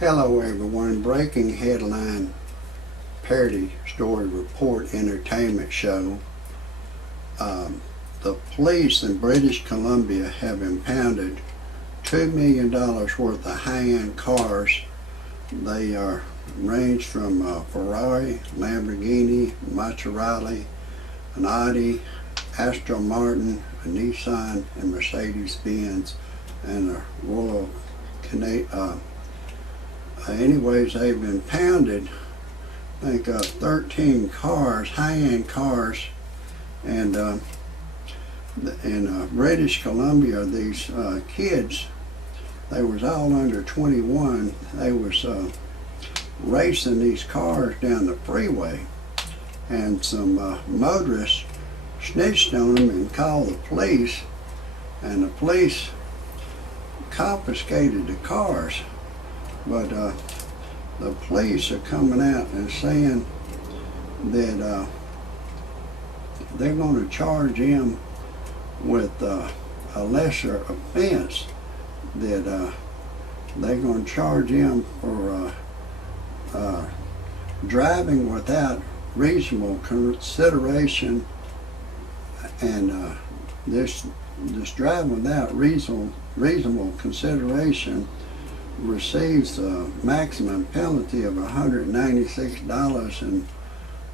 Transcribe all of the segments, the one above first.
Hello everyone, breaking headline parody story report entertainment show. The police in British Columbia have impounded $2 million worth of high-end cars. They range from Ferrari, Lamborghini, Maserati, an Audi, Aston Martin, a Nissan, and Mercedes-Benz, and a Royal Canadian. Anyways, they've impounded, I think, 13 cars, high-end cars, and in British Columbia, these kids, they was all under 21. They was racing these cars down the freeway, and some motorists snitched on them and called the police, and the police confiscated the cars. But the police are coming out and saying that they're going to charge him with a lesser offense, that they're going to charge him for driving without reasonable consideration, and this driving without reasonable consideration receives a maximum penalty of $196, and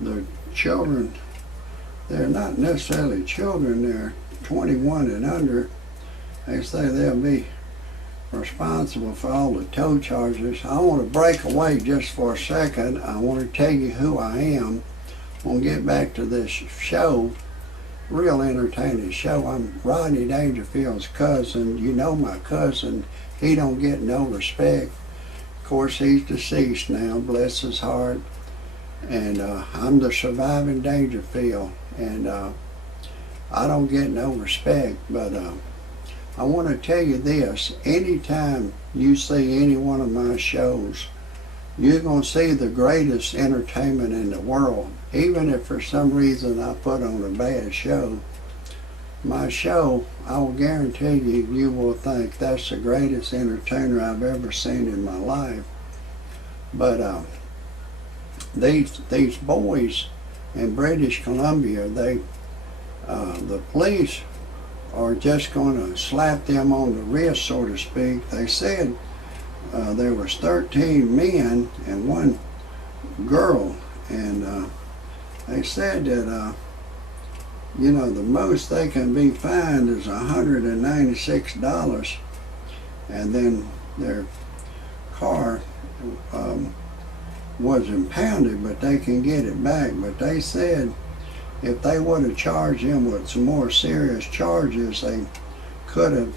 the children, they're not necessarily children, they're 21 and under. They say they'll be responsible for all the tow charges. I want to break away just for a second. I want to tell you who I am. I'm going to get back to this show, real entertaining show. I'm Rodney Dangerfield's cousin. You know my cousin. He don't get no respect. Of course, he's deceased now, bless his heart. And I'm the surviving Dangerfield, and I don't get no respect. But I want to tell you this: anytime you see any one of my shows, you're going to see the greatest entertainment in the world. Even if for some reason I put on a bad show, my show, I will guarantee you, you will think that's the greatest entertainer I've ever seen in my life. But these boys in British Columbia, the police are just going to slap them on the wrist, so to speak. They said there was 13 men and one girl, and they said that you know, the most they can be fined is $196, and then their car was impounded, but they can get it back. But they said if they would have charged him with some more serious charges, they could have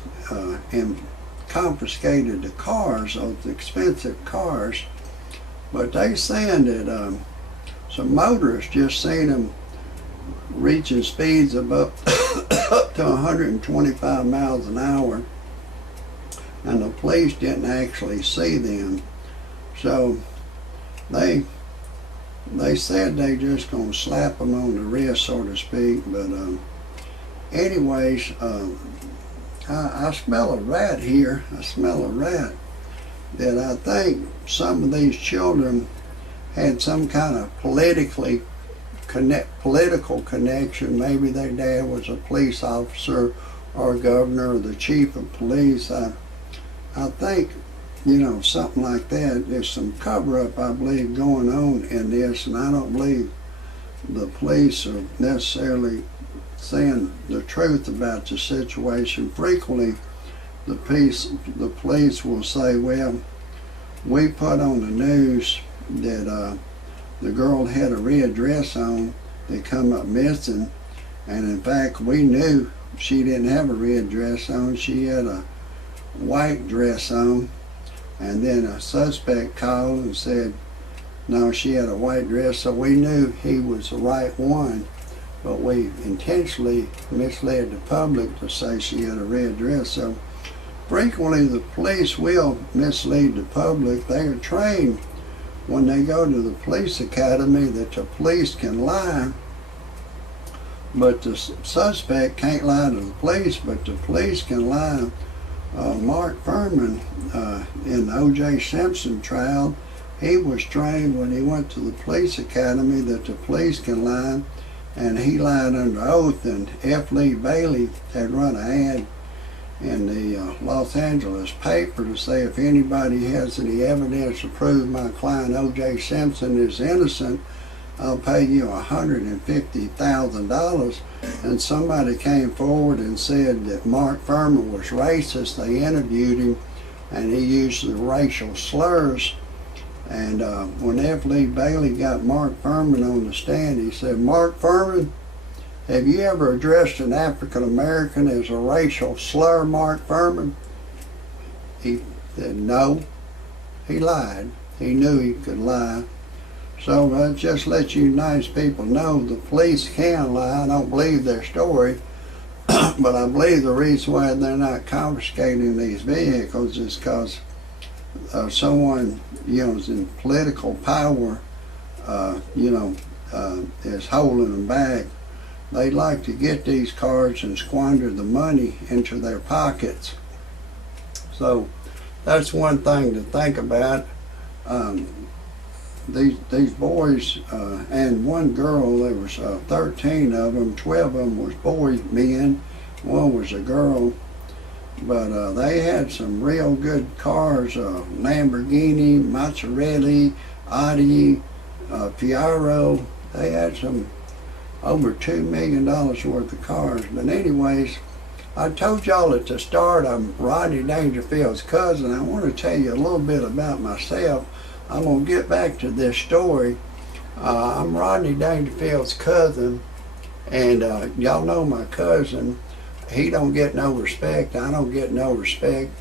confiscated the cars, those expensive cars. But they saying that some motorists just seen them reaching speeds of up to 125 miles an hour, and the police didn't actually see them. So they said they just gonna slap them on the wrist, so to speak. But anyways, I smell a rat here. I smell a rat, that I think some of these children had some kind of political connection. Maybe their dad was a police officer or a governor or the chief of police. I think, you know, something like that. There's some cover-up, I believe, going on in this, and I don't believe the police are necessarily saying the truth about the situation. Frequently, the police will say, well, we put on the news that the girl had a red dress on that come up missing, and in fact we knew she didn't have a red dress on. She had a white dress on, and then a suspect called and said no, she had a white dress, so we knew he was the right one. But we intentionally misled the public to say she had a red dress. So frequently the police will mislead the public. They are trained when they go to the police academy that the police can lie, but the suspect can't lie to the police, but the police can lie Mark Furman, in the O.J. Simpson trial, he was trained when he went to the police academy that the police can lie, and he lied under oath. And F. Lee Bailey had run an ad in the Los Angeles paper to say, if anybody has any evidence to prove my client O.J. Simpson is innocent, I'll pay you $150,000. And somebody came forward and said that Mark Furman was racist. They interviewed him, and he used the racial slurs. And when F. Lee Bailey got Mark Furman on the stand, he said, Mark Furman, have you ever addressed an African American as a racial slur, Mark Furman? He said no. He lied. He knew he could lie. So just let you nice people know the police can lie. I don't believe their story, but I believe the reason why they're not confiscating these vehicles is because someone, is in political power, is holding them back. They like to get these cars and squander the money into their pockets. So that's one thing to think about. These boys and one girl, there was 13 of them, 12 of them was men, one was a girl, but they had some real good cars, Lamborghini, Maserati, Audi, Ferrari. They had some over $2 million worth of cars. But anyways, I told y'all at the start I'm Rodney Dangerfield's cousin. I want to tell you a little bit about myself. I'm going to get back to this story. I'm Rodney Dangerfield's cousin, and y'all know my cousin. He don't get no respect. I don't get no respect.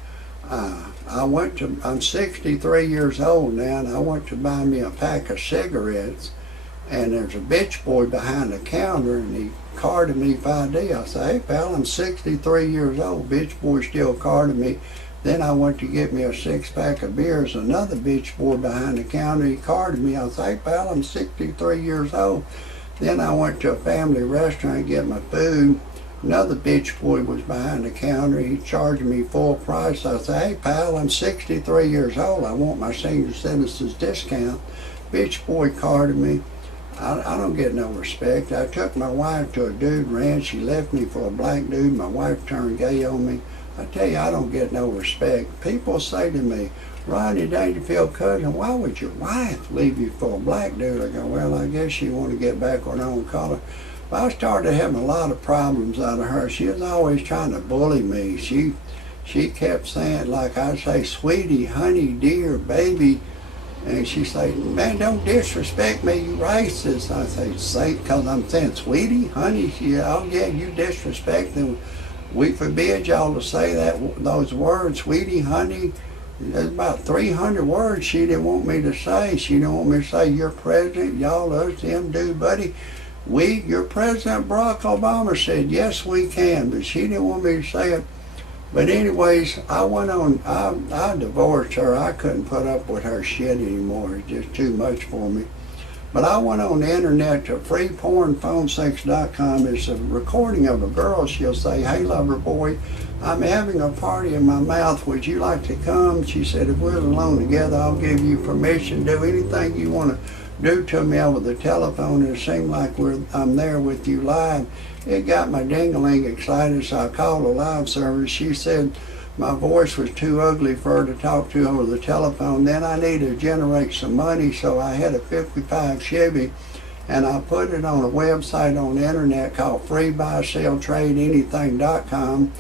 I'm 63 years old now, and I went to buy me a pack of cigarettes, and there's a bitch boy behind the counter, and he carded me 5D. I said, hey pal, I'm 63 years old. Bitch boy still carded me. Then I went to get me a 6-pack of beers. Another bitch boy behind the counter, he carded me. I said, hey pal, I'm 63 years old. Then I went to a family restaurant to get my food. Another bitch boy was behind the counter. He charged me full price. I said, hey pal, I'm 63 years old. I want my senior citizens discount. Bitch boy carded me. I don't get no respect. I took my wife to a dude ranch. She left me for a black dude. My wife turned gay on me. I tell you, I don't get no respect. People say to me, Rodney Dangerfield cousin, why would your wife leave you for a black dude? I go, well, I guess you want to get back on her own color. But I started having a lot of problems out of her. She was always trying to bully me. She kept saying, like I say, sweetie, honey, dear, baby. And she say, man, don't disrespect me, you racist. I say, because I'm saying sweetie, honey. She, oh yeah, you disrespecting. We forbid y'all to say those words, sweetie, honey. There's about 300 words she didn't want me to say. She didn't want me to say, your president, y'all, us, them, dude, buddy. Your President Barack Obama said, yes, we can, but she didn't want me to say it. But anyways, I went on, I divorced her. I couldn't put up with her shit anymore. It's just too much for me. But I went on the internet to freepornphonesex.com. It's a recording of a girl. She'll say, hey, lover boy, I'm having a party in my mouth. Would you like to come? She said, if we're alone together, I'll give you permission. Do anything you want to do to me over the telephone. It seemed like I'm there with you live. It got my ding-a-ling excited, so I called a live service. She said my voice was too ugly for her to talk to over the telephone. Then I needed to generate some money, so I had a 55 Chevy, and I put it on a website on the internet called freebuyseltradeanything.com.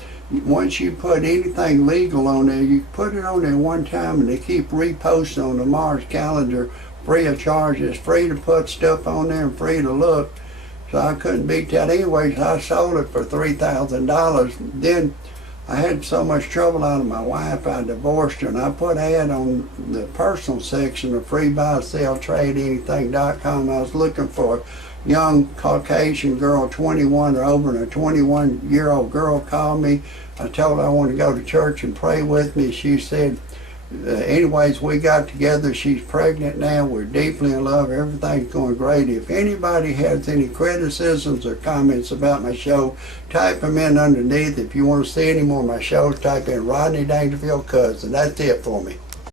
Once you put anything legal on there, you put it on there one time, and they keep reposting on the Mars calendar free of charge. It's free to put stuff on there and free to look. So I couldn't beat that. Anyways, I sold it for $3,000. Then I had so much trouble out of my wife, I divorced her, and I put an ad on the personal section of freebuyseltradeanything.com. I was looking for a young Caucasian girl, 21 or over, and a 21-year-old girl called me. I told her I wanted to go to church and pray with me. She said, anyways, we got together. She's pregnant now. We're deeply in love. Everything's going great. If anybody has any criticisms or comments about my show, type them in underneath. If you want to see any more of my shows, type in Rodney Dangerfield Cousin. That's it for me.